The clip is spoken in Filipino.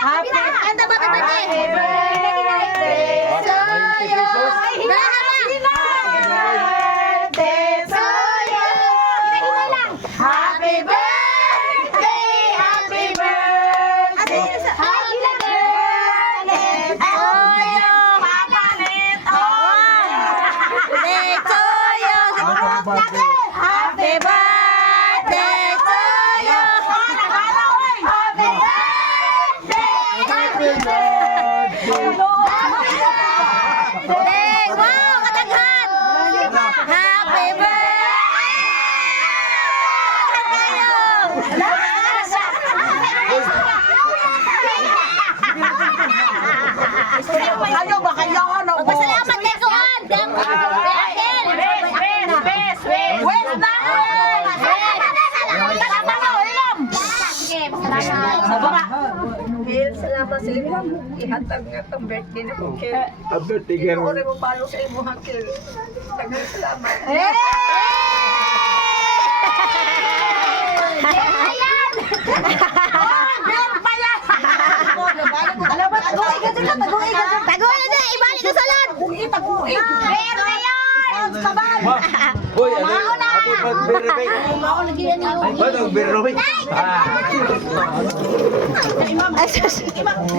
Anda ba happy birthday to you. Happy birthday, happy birthday, happy birthday to you, Papa Neto. Birthday to you. Happy birthday to you. Happy birthday. Wow, kataghan. Happy birthday. Ano ba kayo? Ano? Pasalamat kay Kuan. West na! Salamat sa inyo. Ihatag nga itong birthday na kong Kel. Birthday girl. Ore mo palo sa imo ha, Kel. Daghang salamat. Taguin na, ibalik ko sa lot. Berde yan. Saban. Hoy, ano? Happy birthday. Mao lagi yan niyo. Ay, birthday.